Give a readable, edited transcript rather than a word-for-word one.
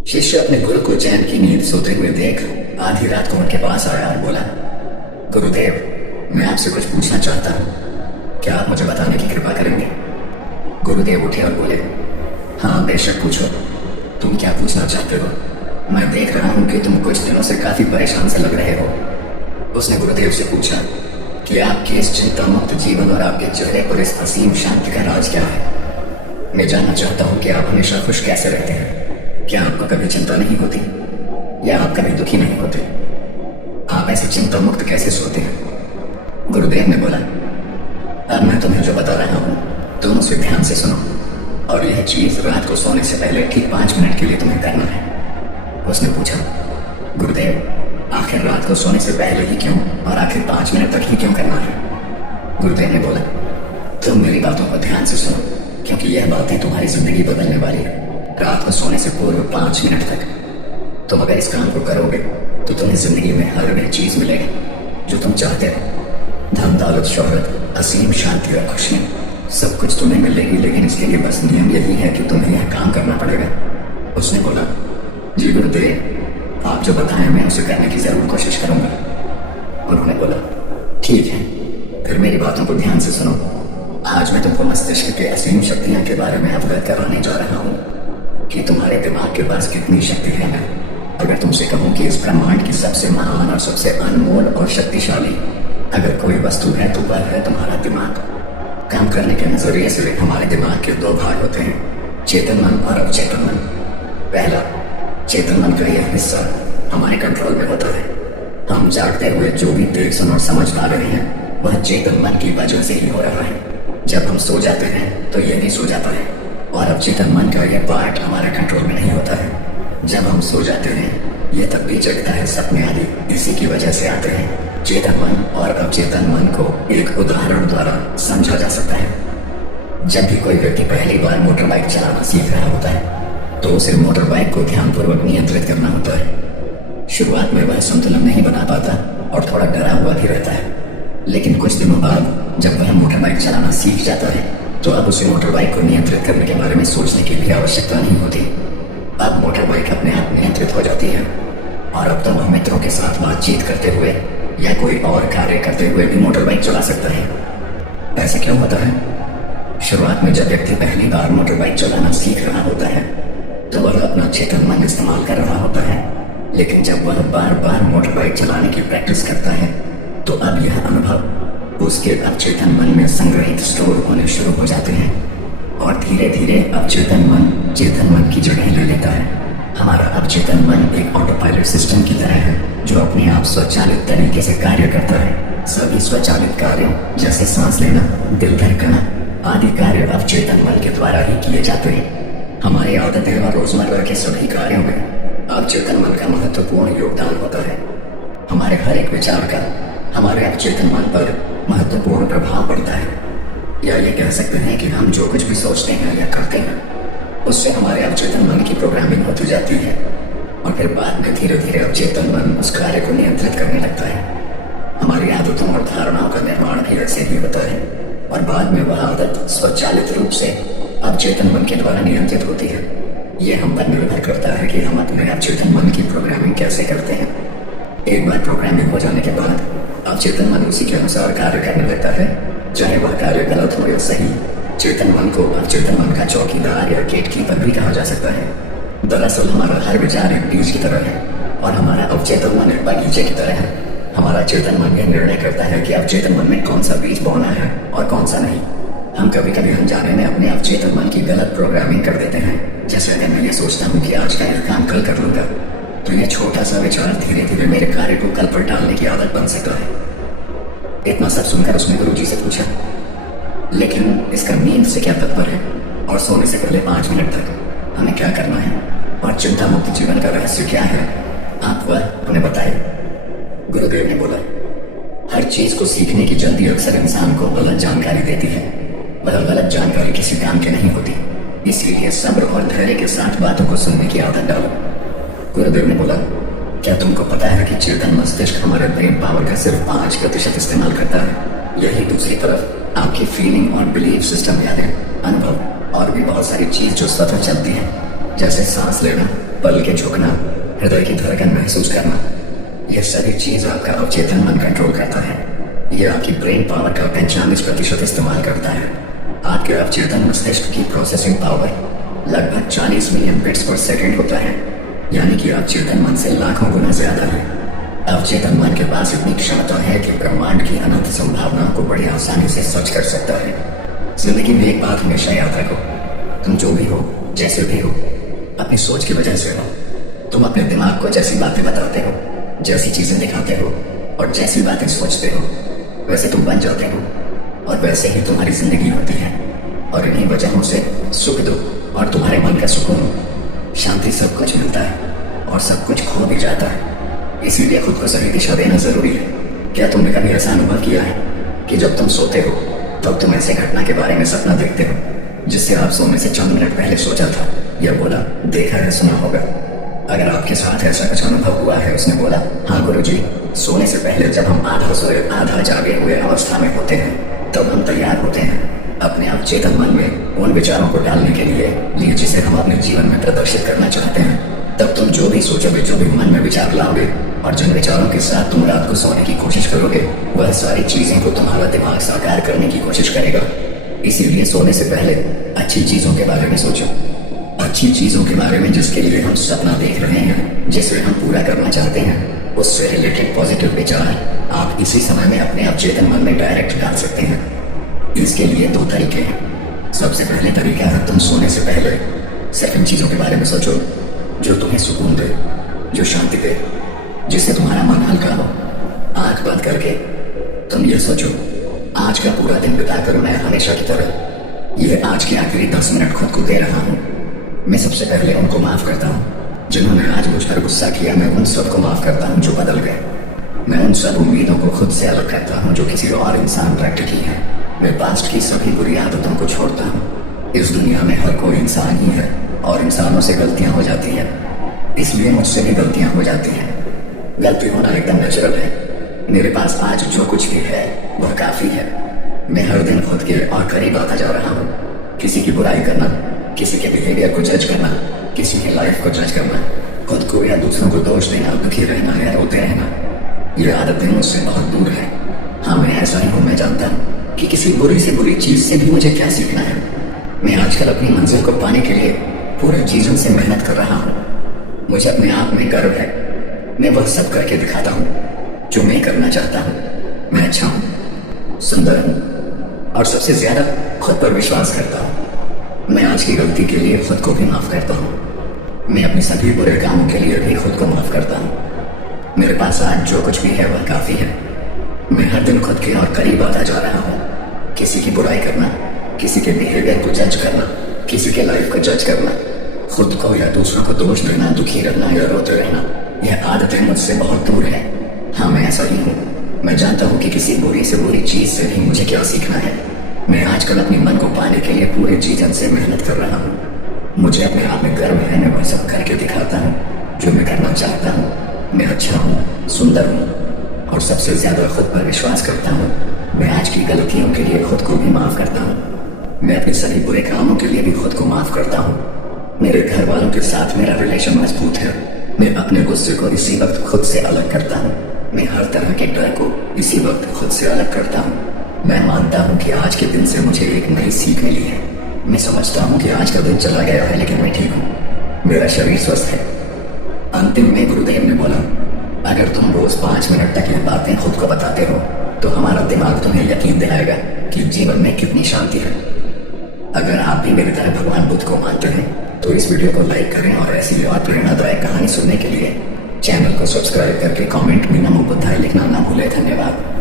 शिष्य अपने गुरु को चैन की नींद सोते हुए देख आधी रात को उनके पास आया और बोला, गुरुदेव, मैं आपसे कुछ पूछना चाहता हूँ, क्या आप मुझे बताने की कृपा करेंगे? गुरुदेव उठे और बोले, हाँ बेशक पूछो, तुम क्या पूछना चाहते हो? मैं देख रहा हूँ कि तुम कुछ दिनों से काफी परेशान से लग रहे हो। उसने गुरुदेव से पूछा कि आपके इस चिंता मुक्त जीवन और आपके चेहरे पर इस असीम शांति का राज क्या है। मैं जानना चाहता हूँ कि आप हमेशा खुश कैसे रहते हैं। क्या आपको कभी चिंता नहीं होती या आप कभी दुखी नहीं होते? आप ऐसे चिंता मुक्त कैसे सोते हैं? गुरुदेव ने बोला, अब मैं तुम्हें जो बता रहा हूँ तुम उसे ध्यान से सुनो, और यह चीज रात को सोने से पहले ठीक 5 मिनट के लिए तुम्हें करना है। उसने पूछा, गुरुदेव, आखिर रात को सोने से पहले ही क्यों और आखिर 5 मिनट तक ही क्यों करना है? गुरुदेव ने बोला, तुम मेरी बातों को ध्यान से सुनो, क्योंकि यह बातें तुम्हारी जिंदगी बदलने वाली है। रात को सोने से पूर्व 5 मिनट तक तुम अगर इस काम को करोगे तो तुम्हें जिंदगी में हर वह चीज मिलेगी जो तुम चाहते हो। धन दौलत शोहरत असीम शांति और खुशी सब कुछ तुम्हें मिलेगी, लेकिन इसके लिए बस नियम यही है कि तुम्हें यह काम करना पड़ेगा। उसने बोला, जी गुरुदेव, आप जो बताएं मैं उसे करने की जरूर कोशिश करूंगा। उन्होंने बोला, ठीक है, फिर मेरी बातों को ध्यान से सुनो। आज मैं तुमको मस्तिष्क के असीम शक्तियों के बारे में अवगत करवाने जा रहा हूँ कि तुम्हारे दिमाग के पास कितनी शक्ति है। अगर तुमसे कहूं कि इस ब्रह्मांड की सबसे महान और सबसे अनमोल और शक्तिशाली अगर कोई वस्तु है तो वह है तुम्हारा दिमाग। काम करने के नजरिए से हमारे दिमाग के 2 भाग होते हैं, चेतन मन और अवचेतन मन। पहला, चेतन मन का यह हिस्सा हमारे कंट्रोल में होता है। हम जागते हुए जो भी देख सुन और समझ पा रहे हैं वह चेतन मन की वजह से ही हो रहा है। जब हम सो जाते हैं तो यह भी सो जाता है, और अवचेतन मन का यह पार्ट हमारे कंट्रोल में नहीं होता है। जब हम सो जाते हैं यह तब भी जगता है, सपने आदि इसी की वजह से आते हैं। चेतन मन और अवचेतन मन को एक उदाहरण द्वारा समझा जा सकता है। जब भी कोई व्यक्ति पहली बार मोटर बाइक चलाना सीख रहा होता है तो उसे मोटर बाइक को ध्यानपूर्वक नियंत्रित करना होता है। शुरुआत में वह संतुलन नहीं बना पाता और थोड़ा डरा हुआ भी रहता है, लेकिन कुछ दिनों बाद जब वह मोटर बाइक चलाना सीख जाता है तो अब उसे मोटर बाइक को नियंत्रित करने के बारे में सोचने की भी आवश्यकता नहीं होती। अब मोटर बाइक अपने आप नियंत्रित हो जाती है, और अब तो वह मित्रों के साथ बातचीत करते हुए या कोई और कार्य करते हुए भी मोटर बाइक चला सकता है। ऐसा क्यों होता है? शुरुआत में जब व्यक्ति पहली बार मोटर बाइक चलाना सीख रहा होता है तो वह अपना चेतन मन इस्तेमाल कर रहा होता है, लेकिन जब वह बार बार मोटर बाइक चलाने की प्रैक्टिस करता है तो अब यह अनुभव उसके अवचेतन मन में संग्रहित स्टोर होने शुरू हो जाते हैं, और धीरे धीरे अवचेतन मन चेतन मन की जगह ले लेता है। हमारा अवचेतन मन एक ऑटो पायलट सिस्टम की तरह है जो अपने आप स्वचालित तरीके से कार्य करता है। सभी स्वचालित कार्यों जैसे सांस लेना, दिल धड़कना आदि कार्य अवचेतन मन के द्वारा ही किए जाते हैं। हमारी आदतें और रोजमर्रा के सभी कार्यों में अवचेतन मन का महत्वपूर्ण योगदान होता है। हमारे हर एक विचार का हमारे अवचेतन मन पर महत्वपूर्ण प्रभाव पड़ता है, या ये कह सकते हैं कि हम जो कुछ भी सोचते हैं या करते हैं उससे हमारे अवचेतन मन की प्रोग्रामिंग होती जाती है, और फिर बाद में धीरे धीरे अवचेतन मन उस कार्य को नियंत्रित करने लगता है। हमारी आदतों और धारणाओं का निर्माण भी ऐसे ही होता है, और बाद में वह आदत स्वचालित रूप से अवचेतन मन के द्वारा नियंत्रित होती है। यह हम पर निर्भर करता है कि हम अपने अवचेतन मन की प्रोग्रामिंग कैसे करते हैं। एक बार प्रोग्रामिंग हो जाने के बाद अवचेतन मन उसी के अनुसार कार्य करने लगता है, चाहे वह कार्य गलत हो या सही। चेतन मन को अवचेतन मन का चौकीदार या गेटकीपर भी कहा जा सकता है। दरअसल हमारा हर विचार एक बीज की तरह है और हमारा अवचेतन मन एक बगीचे की तरह है। हमारा चेतन मन यह निर्णय करता है कि अवचेतन मन में कौन सा बीज बोना है और कौन सा नहीं। हम कभी कभी अनजाने में अपने अवचेतन मन की गलत प्रोग्रामिंग कर देते हैं। जैसे अगर मैं ये सोचता हूँ कि आज का यह काम कल कर लूंगा तो यह छोटा सा विचार धीरे धीरे मेरे कार्य को कल पर टालने की आदत बन सकता है। इतना सब सुनकर उसने गुरुजी से पूछा, लेकिन इसका नींद से क्या तात्पर्य है, और सोने से पहले 5 मिनट तक हमें क्या करना है, और चिंता मुक्त जीवन का रहस्य क्या है, आप वह उन्हें बताए। गुरुदेव ने बोला, हर चीज को सीखने की जल्दी अक्सर इंसान को गलत जानकारी देती है। वह गलत जानकारी किसी काम की नहीं होती, इसीलिए सब्र और धैर्य के साथ बातों को सुनने की आदत डालो। गुरुदेव ने बोला, क्या तुमको पता है कि चेतन मस्तिष्क हमारे ब्रेन पावर का सिर्फ 5% इस्तेमाल करता है। यही दूसरी तरफ आपकी फीलिंग और बिलीफ सिस्टम, यादें, अनुभव और भी बहुत सारी चीज जो सतत चलती है जैसे सांस लेना, पल के झुकना, हृदय की धड़कन महसूस करना, यह सभी चीज आपका अवचेतन मन कंट्रोल करता है। यह आपकी ब्रेन पावर का 45% इस्तेमाल करता है। आपके अवचेतन मस्तिष्क की प्रोसेसिंग पावर लगभग 40 मिलियन बिट्स पर सेकंड होता है, यानी कि अवचेतन मन से लाखों गुना ज्यादा है। अवचेतन मन के पास इतनी क्षमता है कि ब्रह्मांड की अनंत संभावनाओं को बड़ी आसानी से सच कर सकता है। जिंदगी में एक बात हमेशा याद रखो, तुम जो भी हो, जैसे भी हो, अपनी सोच की वजह से हो। तुम अपने दिमाग को जैसी बातें बताते हो, जैसी चीजें दिखाते हो और जैसी बातें सोचते हो, वैसे तुम बन जाते हो और वैसे ही तुम्हारी जिंदगी होती है। और इन्हीं वजहों से सुख दुख और तुम्हारे मन का सुकून, शांति सब कुछ मिलता है और सब कुछ खो भी जाता है। इसीलिए खुद को सही दिशा देना जरूरी है। क्या तुमने कभी ऐसा अनुभव किया है कि जब तुम सोते हो तब तुम ऐसे घटना के बारे में सपना देखते हो जिससे आप सोने से चंद मिनट पहले सोचा था या बोला, देखा है, सुना होगा? अगर आपके साथ ऐसा कुछ अनुभव हुआ है, उसने बोला, हाँ गुरुजी, सोने से पहले जब हम आधा सोए आधा जागे हुए अवस्था में होते हैं तब हम तैयार होते हैं अपने अवचेतन मन में उन विचारों को डालने के लिए जिसे हम अपने जीवन में प्रदर्शित करना चाहते हैं। तब तुम जो भी सोचोगे, जो भी मन में विचार लाओगे और जिन विचारों के साथ तुम रात को सोने की कोशिश करोगे, वह सारी चीजें को तुम्हारा दिमाग साकार करने की कोशिश करेगा। इसीलिए सोने से पहले अच्छी चीजों के बारे में सोचो, अच्छी चीजों के बारे में जिसके लिए हम सपना देख रहे हैं, जिसे हम पूरा करना चाहते हैं, उससे रिलेटेड पॉजिटिव विचार आप इसी समय में अपने अवचेतन मन में डायरेक्ट डाल सकते हैं। इसके लिए 2 तरीके हैं। सबसे पहले तरीका है, तुम सोने से पहले सिर्फ इन चीजों के बारे में सोचो जो तुम्हें सुकून दे, जो शांति दे, जिससे तुम्हारा मन हल्का हो। आंख बंद करके तुम ये सोचो, आज का पूरा दिन बिताकर मैं हमेशा की तरह ये आज के आखिरी 10 मिनट खुद को दे रहा हूँ। मैं सबसे पहले उनको माफ करता हूँ जिन्होंने आज मुझ पर गुस्सा किया। मैं उन सबको माफ करता हूँ जो बदल गए। मैं उन सब उम्मीदों को खुद से अलग करता हूँ जो किसी और इंसान पर टिकी है। मैं पास्ट की सभी बुरी आदतों को छोड़ता हूँ। इस दुनिया में हर कोई इंसान ही है और इंसानों से गलतियां हो जाती हैं, इसलिए मुझसे भी गलतियां हो जाती हैं। गलती होना एकदम नेचुरल है। मेरे पास आज जो कुछ भी है वह काफी है। मैं हर दिन खुद के और करीब आता जा रहा हूँ। किसी की बुराई करना, किसी के बिहेवियर को जज करना, किसी की लाइफ को जज करना, खुद को या दूसरों को दोष देना, दुखी रहना या रोते रहना, ये आदतें मुझसे बहुत दूर है। हाँ, मैं ऐसा ही हूँ। मैं जानता हूँ कि किसी बुरी से बुरी चीज से भी मुझे क्या सीखना है। मैं आजकल अपनी मंजिल को पाने के लिए पूरे जीवन से मेहनत कर रहा हूँ। मुझे अपने आप में गर्व है। मैं वह सब करके दिखाता हूँ जो मैं करना चाहता हूँ। मैं अच्छा हूँ, सुंदर हूँ और सबसे ज्यादा खुद पर विश्वास करता हूँ। मैं आज की गलती के लिए खुद को भी माफ करता हूँ। मैं अपने सभी बुरे कामों के लिए भी खुद को माफ करता हूँ। मेरे पास आज जो कुछ भी है वह काफी है। मैं हर दिन खुद के और करीब आता जा रहा हूँ। किसी की बुराई करना, किसी के बिहेवियर को जज करना, किसी के लाइफ को जज करना, खुद को या दूसरों को दोष देना, दुखी रहना या रोते रहना, यह आदतें मुझसे बहुत दूर है। हाँ, मैं ऐसा ही हूँ। मैं जानता हूँ कि किसी बुरी से बुरी चीज से भी मुझे क्या सीखना है। मैं आजकल अपने मन को पाने के लिए पूरे जीवन से मेहनत कर रहा हूँ। मुझे अपने आप में गर्व है। मैं वह सब करके दिखाता हूँ जो मैं करना चाहता हूँ। मैं अच्छा हूँ, सुंदर हूँ और सबसे ज्यादा खुद पर विश्वास करता हूँ। मैं आज की गलतियों के लिए खुद को भी माफ करता हूँ। मैं अपने सभी बुरे कामों के लिए भी खुद को माफ करता हूँ। मेरे घर वालों के साथ मेरा रिलेशन मजबूत है। मैं अपने गुस्से को इसी वक्त खुद से अलग करता हूँ। मैं हर तरह के डर को इसी वक्त खुद से अलग करता हूँ। मैं मानता हूँ कि आज के दिन से मुझे एक नई सीख मिली है। मैं समझता हूँ कि आज का दिन चला गया है लेकिन मैं ठीक हूँ। मेरा शरीर स्वस्थ है। अंतिम में गुरुदेव ने बोला, अगर तुम रोज 5 मिनट तक ये बातें खुद को बताते हो तो हमारा दिमाग तुम्हें यकीन दिलाएगा कि जीवन में कितनी शांति है। अगर आप भी मेरी तरह भगवान बुद्ध को मानते हैं तो इस वीडियो को लाइक करें और ऐसी और प्रेरणादायक कहानी सुनने के लिए चैनल को सब्सक्राइब करके कमेंट में नमो बुद्धाय लिखना ना भूलें। धन्यवाद।